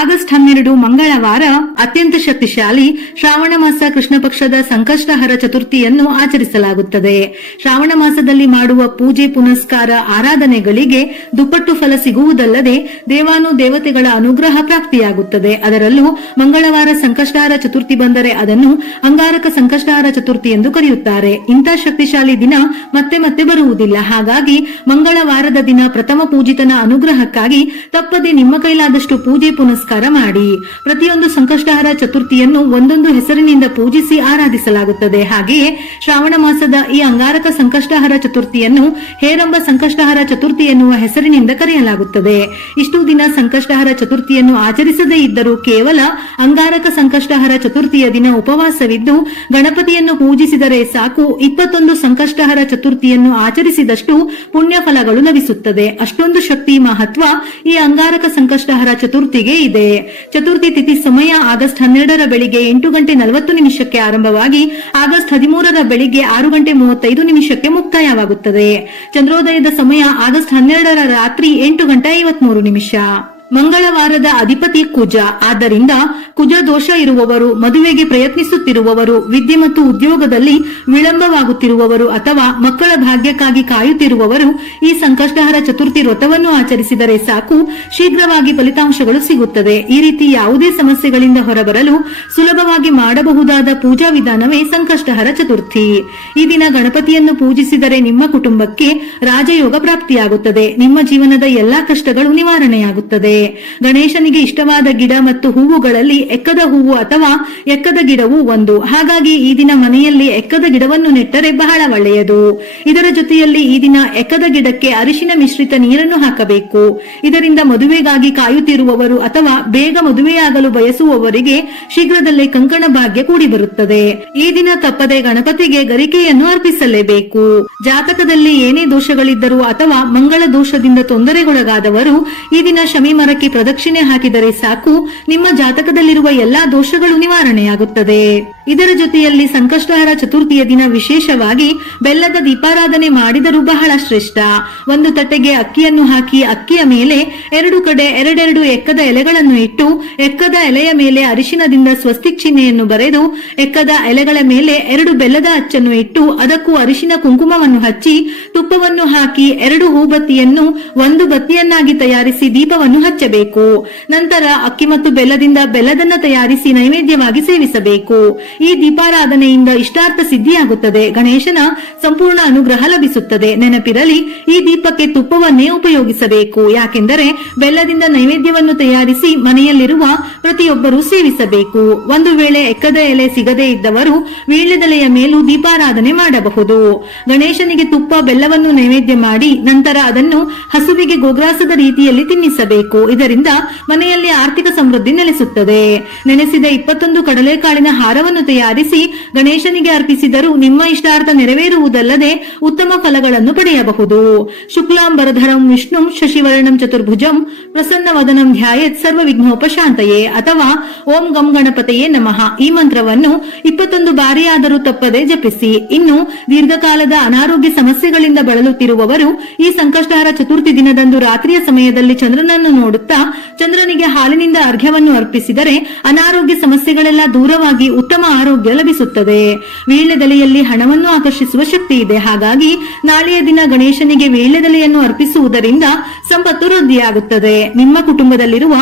August 12 ಮಂಗಳವಾರ ಅತ್ಯಂತ ಶಕ್ತಿಶಾಲಿ ಶ್ರಾವಣ ಮಾಸ ಕೃಷ್ಣ ಪಕ್ಷದ ಸಂಕಷ್ಟಹರ ಚತುರ್ಥಿಯನ್ನು ಆಚರಿಸಲಾಗುತ್ತದೆ. ಶ್ರಾವಣ ಮಾಸದಲ್ಲಿ ಮಾಡುವ ಪೂಜೆ ಪುನಸ್ಕಾರ ಆರಾಧನೆಗಳಿಗೆ ದುಪ್ಪಟ್ಟು ಫಲ ಸಿಗುವುದಲ್ಲದೆ ದೇವಾನುದೇವತೆಗಳ ಅನುಗ್ರಹ ಪ್ರಾಪ್ತಿಯಾಗುತ್ತದೆ. ಅದರಲ್ಲೂ ಮಂಗಳವಾರ ಸಂಕಷ್ಟಹರ ಚತುರ್ಥಿ ಬಂದರೆ ಅದನ್ನು ಅಂಗಾರಕ ಸಂಕಷ್ಟಹರ ಚತುರ್ಥಿ ಎಂದು ಕರೆಯುತ್ತಾರೆ. ಇಂಥ ಶಕ್ತಿಶಾಲಿ ದಿನ ಮತ್ತೆ ಮತ್ತೆ ಬರುವುದಿಲ್ಲ. ಹಾಗಾಗಿ ಮಂಗಳವಾರದ ದಿನ ಪ್ರಥಮ ಪೂಜಿತನ ಅನುಗ್ರಹಕ್ಕಾಗಿ ತಪ್ಪದೆ ನಿಮ್ಮ ಕೈಲಾದಷ್ಟು ಪೂಜೆ ಪುನಸ್ಕಾರ ಮಾಡಿ. ಪ್ರತಿಯೊಂದು ಸಂಕಷ್ಟಹರ ಚತುರ್ಥಿಯನ್ನು ಒಂದೊಂದು ಹೆಸರಿನಿಂದ ಪೂಜಿಸಿ ಆರಾಧಿಸಲಾಗುತ್ತದೆ. ಹಾಗೆಯೇ ಶ್ರಾವಣ ಮಾಸದ ಈ ಅಂಗಾರಕ ಸಂಕಷ್ಟಹರ ಚತುರ್ಥಿಯನ್ನು ಹೇರಂಬ ಸಂಕಷ್ಟಹರ ಚತುರ್ಥಿ ಎನ್ನುವ ಹೆಸರಿನಿಂದ ಕರೆಯಲಾಗುತ್ತದೆ. ಇಷ್ಟು ದಿನ ಸಂಕಷ್ಟಹರ ಚತುರ್ಥಿಯನ್ನು ಆಚರಿಸದೇ ಇದ್ದರೂ ಕೇವಲ ಅಂಗಾರಕ ಸಂಕಷ್ಟಹರ ಚತುರ್ಥಿಯ ದಿನ ಉಪವಾಸವಿದ್ದು ಗಣಪತಿಯನ್ನು ಪೂಜಿಸಿದರೆ ಸಾಕು 21 ಸಂಕಷ್ಟಹರ ಚತುರ್ಥಿಯನ್ನು ಆಚರಿಸಿದಷ್ಟು ಪುಣ್ಯ ಫಲಗಳು ಲಭಿಸುತ್ತದೆ. ಅಷ್ಟೊಂದು ಶಕ್ತಿ ಮಹತ್ವ ಈ ಅಂಗಾರಕ ಸಂಕಷ್ಟಹರ ಚತುರ್ಥಿಗೆ ಇದೆ. ಚತುರ್ಥಿ ತಿಥಿ ಸಮಯ ಆಗಸ್ಟ್ 12 ಬೆಳಿಗ್ಗೆ 8:40 ಆರಂಭವಾಗಿ ಆಗಸ್ಟ್ 13 ಬೆಳಿಗ್ಗೆ 6:35 ಮುಕ್ತಾಯವಾಗುತ್ತದೆ. ಚಂದ್ರೋದಯದ ಸಮಯ ಆಗಸ್ಟ್ 12 ರಾತ್ರಿ 8:53. ಮಂಗಳವಾರದ ಅಧಿಪತಿ ಕುಜ. ಆದ್ದರಿಂದ ಕುಜ ದೋಷ ಇರುವವರು, ಮದುವೆಗೆ ಪ್ರಯತ್ನಿಸುತ್ತಿರುವವರು, ವಿದ್ಯೆ ಮತ್ತು ಉದ್ಯೋಗದಲ್ಲಿ ವಿಳಂಬವಾಗುತ್ತಿರುವವರು ಅಥವಾ ಮಕ್ಕಳ ಭಾಗ್ಯಕ್ಕಾಗಿ ಕಾಯುತ್ತಿರುವವರು ಈ ಸಂಕಷ್ಟಹರ ಚತುರ್ಥಿ ವ್ರತವನ್ನು ಆಚರಿಸಿದರೆ ಸಾಕು, ಶೀಘ್ರವಾಗಿ ಫಲಿತಾಂಶಗಳು ಸಿಗುತ್ತದೆ. ಈ ರೀತಿ ಯಾವುದೇ ಸಮಸ್ಯೆಗಳಿಂದ ಹೊರಬರಲು ಸುಲಭವಾಗಿ ಮಾಡಬಹುದಾದ ಪೂಜಾ ವಿಧಾನವೇ ಸಂಕಷ್ಟಹರ ಚತುರ್ಥಿ. ಈ ದಿನ ಗಣಪತಿಯನ್ನು ಪೂಜಿಸಿದರೆ ನಿಮ್ಮ ಕುಟುಂಬಕ್ಕೆ ರಾಜಯೋಗ ಪ್ರಾಪ್ತಿಯಾಗುತ್ತದೆ. ನಿಮ್ಮ ಜೀವನದ ಎಲ್ಲಾ ಕಷ್ಟಗಳು ನಿವಾರಣೆಯಾಗುತ್ತದೆ. ಗಣೇಶನಿಗೆ ಇಷ್ಟವಾದ ಗಿಡ ಮತ್ತು ಹೂವುಗಳಲ್ಲಿ ಎಕ್ಕದ ಹೂವು ಅಥವಾ ಎಕ್ಕದ ಗಿಡವು ಒಂದು. ಹಾಗಾಗಿ ಈ ದಿನ ಮನೆಯಲ್ಲಿ ಎಕ್ಕದ ಗಿಡವನ್ನು ನೆಟ್ಟರೆ ಬಹಳ ಒಳ್ಳೆಯದು. ಇದರ ಜೊತೆಯಲ್ಲಿ ಈ ದಿನ ಎಕ್ಕದ ಗಿಡಕ್ಕೆ ಅರಿಶಿನ ಮಿಶ್ರಿತ ನೀರನ್ನು ಹಾಕಬೇಕು. ಇದರಿಂದ ಮದುವೆಗಾಗಿ ಕಾಯುತ್ತಿರುವವರು ಅಥವಾ ಬೇಗ ಮದುವೆಯಾಗಲು ಬಯಸುವವರಿಗೆ ಶೀಘ್ರದಲ್ಲೇ ಕಂಕಣ ಭಾಗ್ಯ ಕೂಡಿ ಬರುತ್ತದೆ. ಈ ದಿನ ತಪ್ಪದೆ ಗಣಪತಿಗೆ ಗರಿಕೆಯನ್ನು ಅರ್ಪಿಸಲೇಬೇಕು. ಜಾತಕದಲ್ಲಿ ಏನೇ ದೋಷಗಳಿದ್ದರೂ ಅಥವಾ ಮಂಗಳ ದೋಷದಿಂದ ತೊಂದರೆಗೊಳಗಾದವರು ಈ ದಿನ ಶಮಿ ಮರಕ್ಕೆ ಪ್ರದಕ್ಷಿಣೆ ಹಾಕಿದರೆ ಸಾಕು, ನಿಮ್ಮ ಜಾತಕದಲ್ಲಿರುವ ಎಲ್ಲಾ ದೋಷಗಳು ನಿವಾರಣೆಯಾಗುತ್ತದೆ. ಇದರ ಜೊತೆಯಲ್ಲಿ ಸಂಕಷ್ಟಹರ ಚತುರ್ಥಿಯ ದಿನ ವಿಶೇಷವಾಗಿ ಬೆಲ್ಲದ ದೀಪಾರಾಧನೆ ಮಾಡಿದರೂ ಬಹಳ ಶ್ರೇಷ್ಠ. ಒಂದು ತಟ್ಟೆಗೆ ಅಕ್ಕಿಯನ್ನು ಹಾಕಿ ಅಕ್ಕಿಯ ಮೇಲೆ ಎರಡು ಕಡೆ ಎರಡೆರಡು ಎಕ್ಕದ ಎಲೆಗಳನ್ನು ಇಟ್ಟು ಎಕ್ಕದ ಎಲೆಯ ಮೇಲೆ ಅರಿಶಿನದಿಂದ ಸ್ವಸ್ತಿಕ್ ಚಿಹ್ನೆಯನ್ನು ಬರೆದು ಎಕ್ಕದ ಎಲೆಗಳ ಮೇಲೆ 2 ಬೆಲ್ಲದ ಅಚ್ಚನ್ನು ಇಟ್ಟು ಅದಕ್ಕೂ ಅರಿಶಿನ ಕುಂಕುಮವನ್ನು ಹಚ್ಚಿ ತುಪ್ಪವನ್ನು ಹಾಕಿ 2 ಹೂಬತ್ತಿಯನ್ನು 1 ಬತ್ತಿಯನ್ನಾಗಿ ತಯಾರಿಸಿ ದೀಪವನ್ನು ಹಚ್ಚಬೇಕು. ನಂತರ ಅಕ್ಕಿ ಮತ್ತು ಬೆಲ್ಲದಿಂದ ಬೆಲ್ಲದನ್ನ ತಯಾರಿಸಿ ನೈವೇದ್ಯವಾಗಿ ಸೇವಿಸಬೇಕು. ಈ ದೀಪಾರಾಧನೆಯಿಂದ ಇಷ್ಟಾರ್ಥ ಸಿದ್ಧಿಯಾಗುತ್ತದೆ. ಗಣೇಶನ ಸಂಪೂರ್ಣ ಅನುಗ್ರಹ ಲಭಿಸುತ್ತದೆ. ನೆನಪಿರಲಿ, ಈ ದೀಪಕ್ಕೆ ತುಪ್ಪವನ್ನೇ ಉಪಯೋಗಿಸಬೇಕು. ಯಾಕೆಂದರೆ ಬೆಲ್ಲದಿಂದ ನೈವೇದ್ಯವನ್ನು ತಯಾರಿಸಿ ಮನೆಯಲ್ಲಿರುವ ಪ್ರತಿಯೊಬ್ಬರೂ ಸೇವಿಸಬೇಕು. ಒಂದು ವೇಳೆ ಎಕ್ಕದ ಎಲೆ ಸಿಗದೇ ಇದ್ದವರು ವೀಳ್ಯದೆಲೆಯ ಮೇಲೂ ದೀಪಾರಾಧನೆ ಮಾಡಬಹುದು. ಗಣೇಶನಿಗೆ ತುಪ್ಪ ಬೆಲ್ಲವನ್ನು ನೈವೇದ್ಯ ಮಾಡಿ ನಂತರ ಅದನ್ನು ಹಸುವಿಗೆ ಗೋಗ್ರಾಸದ ರೀತಿಯಲ್ಲಿ ತಿನ್ನಿಸಬೇಕು. ಇದರಿಂದ ಮನೆಯಲ್ಲಿ ಆರ್ಥಿಕ ಸಮೃದ್ಧಿ ನೆಲೆಸುತ್ತದೆ. ನೆನೆಸಿದ 21 ಕಡಲೆಕಾಳಿನ ಹಾರವನ್ನು ತಯಾರಿಸಿ ಗಣೇಶನಿಗೆ ಅರ್ಪಿಸಿದರೂ ನಿಮ್ಮ ಇಷ್ಟಾರ್ಥ ನೆರವೇರುವುದಲ್ಲದೆ ಉತ್ತಮ ಫಲಗಳನ್ನು ಪಡೆಯಬಹುದು. ಶುಕ್ಲಾಂಬರಧರಂ ವಿಷ್ಣುಂ ಶಶಿವರ್ಣಂ ಚತುರ್ಭುಜಂ ಪ್ರಸನ್ನ ವದನಂ ಧ್ಯಾಯೇತ್ ಸರ್ವ ವಿಘ್ನೋಪಶಾಂತಯೇ ಅಥವಾ ಓಂ ಗಂ ಗಣಪತಯೇ ನಮಃ ಈ ಮಂತ್ರವನ್ನು 21 ಬಾರಿಯಾದರೂ ತಪ್ಪದೆ ಜಪಿಸಿ. ಇನ್ನು ದೀರ್ಘಕಾಲದ ಅನಾರೋಗ್ಯ ಸಮಸ್ಯೆಗಳಿಂದ ಬಳಲುತ್ತಿರುವವರು ಈ ಸಂಕಷ್ಟಹರ ಚತುರ್ಥಿ ದಿನದಂದು ರಾತ್ರಿಯ ಸಮಯದಲ್ಲಿ ಚಂದ್ರನನ್ನು ನೋಡುತ್ತಾ ಚಂದ್ರನಿಗೆ ಹಾಲಿನಿಂದ ಅರ್ಘ್ಯವನ್ನು ಅರ್ಪಿಸಿದರೆ ಅನಾರೋಗ್ಯ ಸಮಸ್ಯೆಗಳೆಲ್ಲ ದೂರವಾಗಿ ಉತ್ತಮ ಆರೋಗ್ಯ ಲಭಿಸುತ್ತದೆ. ವೀಳ್ಯದೆಲೆಯಲ್ಲಿ ಹಣವನ್ನು ಆಕರ್ಷಿಸುವ ಶಕ್ತಿ ಇದೆ. ಹಾಗಾಗಿ ನಾಳೆಯ ದಿನ ಗಣೇಶನಿಗೆ ವೀಳ್ಯದೆಲೆಯನ್ನು ಅರ್ಪಿಸುವುದರಿಂದ ಸಂಪತ್ತು ವೃದ್ಧಿಯಾಗುತ್ತದೆ. ನಿಮ್ಮ ಕುಟುಂಬದಲ್ಲಿರುವ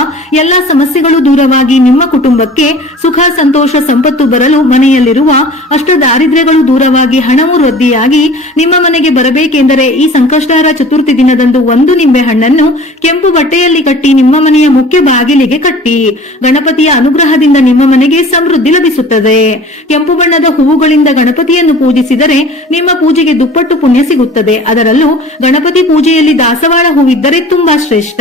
ಎಲ್ಲಾ ಸಮಸ್ಯೆಗಳು ದೂರವಾಗಿ ನಿಮ್ಮ ಕುಟುಂಬಕ್ಕೆ ಸುಖ ಸಂತೋಷ ಸಂಪತ್ತು ಬರಲು ಮನೆಯಲ್ಲಿರುವ ಅಷ್ಟ ದಾರಿದ್ರ್ಯಗಳು ದೂರವಾಗಿ ಹಣವು ವೃದ್ಧಿಯಾಗಿ ನಿಮ್ಮ ಮನೆಗೆ ಬರಬೇಕೆಂದರೆ ಈ ಸಂಕಷ್ಟಹರ ಚತುರ್ಥಿ ದಿನದಂದು 1 ನಿಂಬೆ ಹಣ್ಣನ್ನು ಕೆಂಪು ಬಟ್ಟೆಯಲ್ಲಿ ಕಟ್ಟಿ ನಿಮ್ಮ ಮನೆಯ ಮುಖ್ಯ ಬಾಗಿಲಿಗೆ ಕಟ್ಟಿ. ಗಣಪತಿಯ ಅನುಗ್ರಹದಿಂದ ನಿಮ್ಮ ಮನೆಗೆ ಸಮೃದ್ಧಿ ಲಭಿಸುತ್ತದೆ. ಕೆಂಪು ಬಣ್ಣದ ಹೂವುಗಳಿಂದ ಗಣಪತಿಯನ್ನು ಪೂಜಿಸಿದರೆ ನಿಮ್ಮ ಪೂಜೆಗೆ ದುಪ್ಪಟ್ಟು ಪುಣ್ಯ ಸಿಗುತ್ತದೆ. ಅದರಲ್ಲೂ ಗಣಪತಿ ಪೂಜೆಯಲ್ಲಿ ದಾಸವಾಳ ಹೂವಿದ್ದರೆ ತುಂಬಾ ಶ್ರೇಷ್ಠ.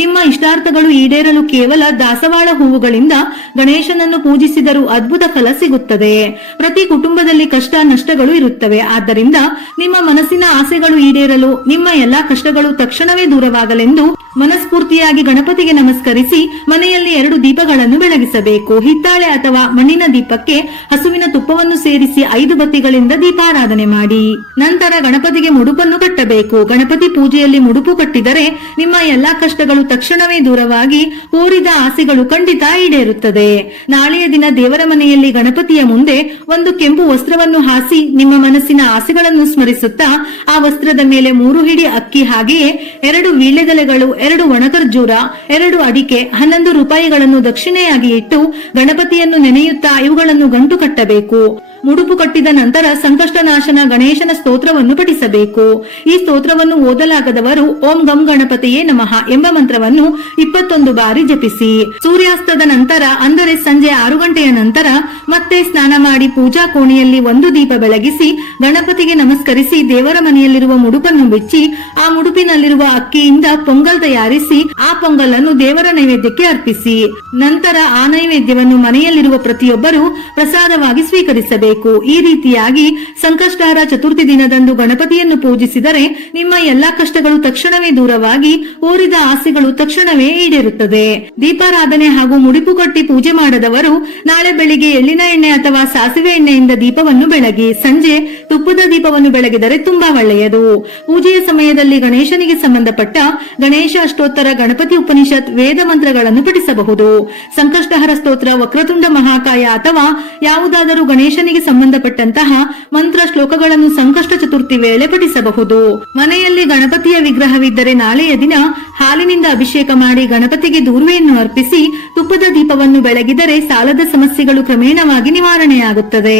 ನಿಮ್ಮ ಇಷ್ಟಾರ್ಥಗಳು ಈಡೇರಲು ಕೇವಲ ದಾಸವಾಳ ಹೂವುಗಳಿಂದ ಗಣೇಶನನ್ನು ಪೂಜಿಸಿದರೂ ಅದ್ಭುತ ಫಲ ಸಿಗುತ್ತದೆ. ಪ್ರತಿ ಕುಟುಂಬದಲ್ಲಿ ಕಷ್ಟ ನಷ್ಟಗಳು ಇರುತ್ತವೆ. ಆದ್ದರಿಂದ ನಿಮ್ಮ ಮನಸ್ಸಿನ ಆಸೆಗಳು ಈಡೇರಲು, ನಿಮ್ಮ ಎಲ್ಲಾ ಕಷ್ಟಗಳು ತಕ್ಷಣವೇ ದೂರವಾಗಲೆಂದು ಮನಸ್ಫೂರ್ತಿಯಾಗಿ ಗಣಪತಿಗೆ ನಮಸ್ಕರಿಸಿ ಮನೆಯಲ್ಲಿ 2 ದೀಪಗಳನ್ನು ಬೆಳಗಿಸಬೇಕು. ಹಿತ್ತಾಳೆ ಅಥವಾ ಮಣ್ಣಿನ ದೀಪಕ್ಕೆ ಹಸುವಿನ ತುಪ್ಪವನ್ನು ಸೇರಿಸಿ 5 ಬತ್ತಿಗಳಿಂದ ದೀಪಾರಾಧನೆ ಮಾಡಿ. ನಂತರ ಗಣಪತಿಗೆ ಮುಡುಪನ್ನು ಕಟ್ಟಬೇಕು. ಗಣಪತಿ ಪೂಜೆಯಲ್ಲಿ ಮುಡುಪು ಕಟ್ಟಿದರೆ ನಿಮ್ಮ ಎಲ್ಲಾ ಕಷ್ಟಗಳು ತಕ್ಷಣವೇ ದೂರವಾಗಿ ಕೋರಿದ ಆಸೆಗಳು ಖಂಡಿತ ಈಡೇರುತ್ತದೆ. ನಾಳೆಯ ದಿನ ದೇವರ ಮನೆಯಲ್ಲಿ ಗಣಪತಿಯ ಮುಂದೆ ಒಂದು ಕೆಂಪು ವಸ್ತ್ರವನ್ನು ಹಾಸಿ ನಿಮ್ಮ ಮನಸ್ಸಿನ ಆಸೆಗಳನ್ನು ಸ್ಮರಿಸುತ್ತಾ ಆ ವಸ್ತ್ರದ ಮೇಲೆ 3 ಹಿಡಿ ಅಕ್ಕಿ, ಹಾಗೆಯೇ 2 ವೀಳ್ಯದೆಲೆಗಳು, 2 ಒಣಖರ್ಜೂರ, 2 ಅಡಿಕೆ, 11 ರೂಪಾಯಿಗಳನ್ನು ದಕ್ಷಿಣೆಯಾಗಿ ಇಟ್ಟು ಗಣಪತಿಯನ್ನು ನೆನೆಯುತ್ತಾ ಇವುಗಳನ್ನು ಗಂಟು ಕಟ್ಟಬೇಕು. ಮುಡುಪು ಕಟ್ಟಿದ ನಂತರ ಸಂಕಷ್ಟನಾಶನ ಗಣೇಶನ ಸ್ತೋತ್ರವನ್ನು ಪಠಿಸಬೇಕು. ಈ ಸ್ತೋತ್ರವನ್ನು ಓದಲಾಗದವರು ಓಂ ಗಂ ಗಣಪತಿಯೇ ನಮಃ ಎಂಬ ಮಂತ್ರವನ್ನು 21 ಬಾರಿ ಜಪಿಸಿ. ಸೂರ್ಯಾಸ್ತದ ನಂತರ ಅಂದರೆ ಸಂಜೆ 6 ಗಂಟೆಯ ನಂತರ ಮತ್ತೆ ಸ್ನಾನ ಮಾಡಿ ಪೂಜಾ ಕೋಣೆಯಲ್ಲಿ 1 ದೀಪ ಬೆಳಗಿಸಿ ಗಣಪತಿಗೆ ನಮಸ್ಕರಿಸಿ ದೇವರ ಮನೆಯಲ್ಲಿರುವ ಮುಡುಪನ್ನು ಬಿಚ್ಚಿ ಆ ಮುಡುಪಿನಲ್ಲಿರುವ ಅಕ್ಕಿಯಿಂದ ಪೊಂಗಲ್ ತಯಾರಿಸಿ ಆ ಪೊಂಗಲ್ ಅನ್ನು ದೇವರ ನೈವೇದ್ಯಕ್ಕೆ ಅರ್ಪಿಸಿ. ನಂತರ ಆ ನೈವೇದ್ಯವನ್ನು ಮನೆಯಲ್ಲಿರುವ ಪ್ರತಿಯೊಬ್ಬರು ಪ್ರಸಾದವಾಗಿ ಸ್ವೀಕರಿಸಬೇಕು. ಈ ರೀತಿಯಾಗಿ ಸಂಕಷ್ಟಹರ ಚತುರ್ಥಿ ದಿನದಂದು ಗಣಪತಿಯನ್ನು ಪೂಜಿಸಿದರೆ ನಿಮ್ಮ ಎಲ್ಲಾ ಕಷ್ಟಗಳು ತಕ್ಷಣವೇ ದೂರವಾಗಿ ಕೋರಿದ ಆಸೆಗಳು ತಕ್ಷಣವೇ ಈಡೇರುತ್ತದೆ. ದೀಪಾರಾಧನೆ ಹಾಗೂ ಮುಡಿಪು ಕಟ್ಟಿ ಪೂಜೆ ಮಾಡದವರು ನಾಳೆ ಬೆಳಿಗ್ಗೆ ಎಳ್ಳಿನ ಎಣ್ಣೆ ಅಥವಾ ಸಾಸಿವೆ ಎಣ್ಣೆಯಿಂದ ದೀಪವನ್ನು ಬೆಳಗಿ ಸಂಜೆ ತುಪ್ಪದ ದೀಪವನ್ನು ಬೆಳಗಿದರೆ ತುಂಬಾ ಒಳ್ಳೆಯದು. ಪೂಜೆಯ ಸಮಯದಲ್ಲಿ ಗಣೇಶನಿಗೆ ಸಂಬಂಧಪಟ್ಟ ಗಣೇಶ ಅಷ್ಟೋತ್ತರ, ಗಣಪತಿ ಉಪನಿಷತ್, ವೇದ ಮಂತ್ರಗಳನ್ನು ಪಠಿಸಬಹುದು. ಸಂಕಷ್ಟಹರ ಸ್ತೋತ್ರ, ವಕ್ರತುಂಡ ಮಹಾಕಾಯ ಅಥವಾ ಯಾವುದಾದರೂ ಗಣೇಶನಿಗೆ ಸಂಬಂಧಪಟ್ಟಂತಹ ಮಂತ್ರ ಶ್ಲೋಕಗಳನ್ನು ಸಂಕಷ್ಟ ಚತುರ್ಥಿ ವೇಳೆ ಪಠಿಸಬಹುದು. ಮನೆಯಲ್ಲಿ ಗಣಪತಿಯ ವಿಗ್ರಹವಿದ್ದರೆ ನಾಳೆಯ ದಿನ ಹಾಲಿನಿಂದ ಅಭಿಷೇಕ ಮಾಡಿ ಗಣಪತಿಗೆ ದೂರ್ವೆಯನ್ನು ಅರ್ಪಿಸಿ ತುಪ್ಪದ ದೀಪವನ್ನು ಬೆಳಗಿದರೆ ಸಾಲದ ಸಮಸ್ಯೆಗಳು ಕ್ರಮೇಣವಾಗಿ ನಿವಾರಣೆಯಾಗುತ್ತದೆ.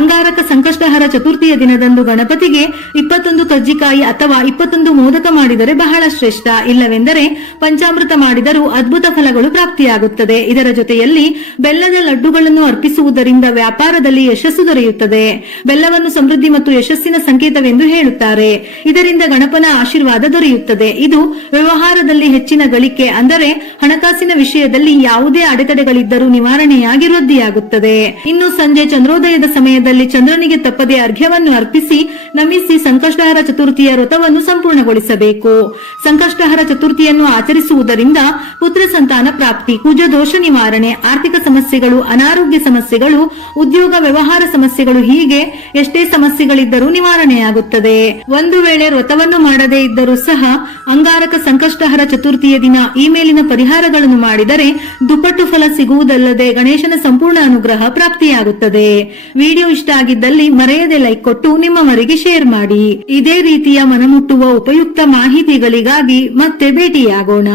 ಅಂಗಾರಕ ಸಂಕಷ್ಟಹರ ಚತುರ್ಥಿಯ ದಿನದಂದು ಗಣಪತಿಗೆ 21 ಕಜ್ಜಿಕಾಯಿ ಅಥವಾ 21 ಮೋದಕ ಮಾಡಿದರೆ ಬಹಳ ಶ್ರೇಷ್ಠ. ಇಲ್ಲವೆಂದರೆ ಪಂಚಾಮೃತ ಮಾಡಿದರೂ ಅದ್ಭುತ ಫಲಗಳು ಪ್ರಾಪ್ತಿಯಾಗುತ್ತದೆ. ಇದರ ಜೊತೆಯಲ್ಲಿ ಬೆಲ್ಲದ ಲಡ್ಡುಗಳನ್ನು ಅರ್ಪಿಸುವುದರಿಂದ ವ್ಯಾಪಾರದಲ್ಲಿ ಯಶಸ್ಸು ದೊರೆಯುತ್ತದೆ. ಬೆಲ್ಲವನ್ನು ಸಮೃದ್ಧಿ ಮತ್ತು ಯಶಸ್ಸಿನ ಸಂಕೇತವೆಂದು ಹೇಳುತ್ತಾರೆ. ಇದರಿಂದ ಗಣಪನ ಆಶೀರ್ವಾದ ದೊರೆಯುತ್ತದೆ. ಇದು ವ್ಯವಹಾರದಲ್ಲಿ ಹೆಚ್ಚಿನ ಗಳಿಕೆ ಅಂದರೆ ಹಣಕಾಸಿನ ವಿಷಯದಲ್ಲಿ ಯಾವುದೇ ಅಡೆತಡೆಗಳಿದ್ದರೂ ನಿವಾರಣೆಯಾಗಿ ವೃದ್ಧಿಯಾಗುತ್ತದೆ. ಇನ್ನು ಸಂಜೆ ಚಂದ್ರೋದಯದ ಸಮಯದಲ್ಲಿ ಚಂದ್ರನಿಗೆ ತಪ್ಪದೆ ಅರ್ಘ್ಯವನ್ನು ಅರ್ಪಿಸಿ ನಮಿಸಿ ಸಂಕಷ್ಟಹರ ಚತುರ್ಥಿಯ ವ್ರತವನ್ನು ಸಂಪೂರ್ಣಗೊಳಿಸಬೇಕು. ಸಂಕಷ್ಟಹರ ಚತುರ್ಥಿಯನ್ನು ಆಚರಿಸುವುದರಿಂದ ಪುತ್ರ ಸಂತಾನ ಪ್ರಾಪ್ತಿ, ಕುಜ ದೋಷ ನಿವಾರಣೆ, ಆರ್ಥಿಕ ಸಮಸ್ಯೆಗಳು, ಅನಾರೋಗ್ಯ ಸಮಸ್ಯೆಗಳು, ಉದ್ಯೋಗ ವ್ಯವಹಾರ ಸಮಸ್ಯೆಗಳು, ಹೀಗೆ ಎಷ್ಟೇ ಸಮಸ್ಯೆಗಳಿದ್ದರೂ ನಿವಾರಣೆಯಾಗುತ್ತದೆ. ಒಂದು ವೇಳೆ ವ್ರತವನ್ನು ಮಾಡದೇ ಇದ್ದರೂ ಸಹ ಅಂಗಾರಕ ಸಂಕಷ್ಟಹರ ಚತುರ್ಥಿಯ ದಿನ ಈ ಮೇಲಿನ ಪರಿಹಾರಗಳನ್ನು ಮಾಡಿದರೆ ದುಪ್ಪಟ್ಟು ಫಲ ಸಿಗುವುದಲ್ಲದೆ ಗಣೇಶನ ಸಂಪೂರ್ಣ ಅನುಗ್ರಹ ಪ್ರಾಪ್ತಿಯಾಗುತ್ತದೆ. ವಿಡಿಯೋ ಇಷ್ಟ ಆಗಿದ್ದಲ್ಲಿ ಮರೆಯದೆ ಲೈಕ್ ಕೊಟ್ಟು ನಿಮ್ಮವರಿಗೆ ಶೇರ್ ಮಾಡಿ. ಇದೇ ರೀತಿಯ ಮನಮುಟ್ಟುವ ಉಪಯುಕ್ತ ಮಾಹಿತಿಗಳಿಗಾಗಿ ಮತ್ತೆ ಭೇಟಿಯಾಗೋಣ.